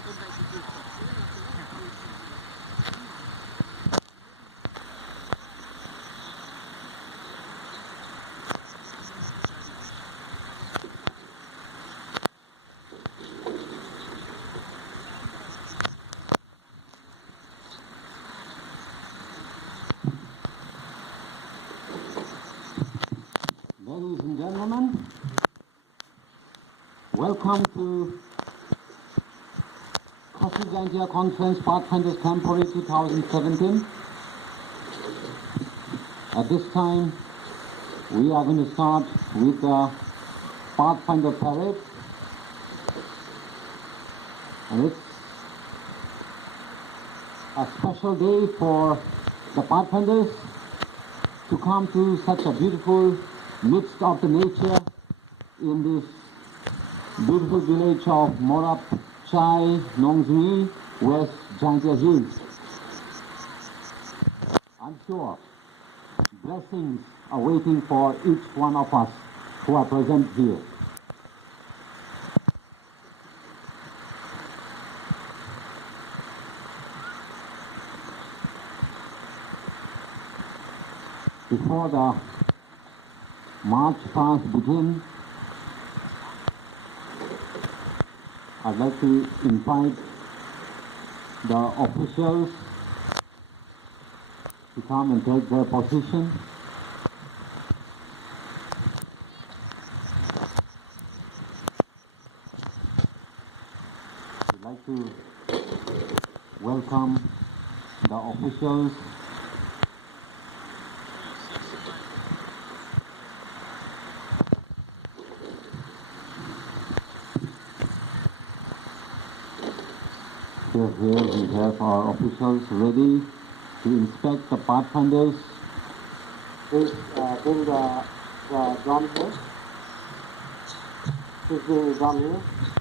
Ladies and gentlemen, welcome to Kashi Jantia Conference Pathfinders Temporary 2017. At this time, we are going to start with the Pathfinder Parade. And it's a special day for the Pathfinders to come to such a beautiful midst of the nature in this beautiful village of Morap Chai, Nongzui, West Jantia Hills. I'm sure blessings are waiting for each one of us who are present here. Before the march past begins, I'd like to invite the officials to come and take their position. I'd like to welcome the officials Here we have our officials ready to inspect the Pathfinders. Please bring the drum here. Please bring the drum here.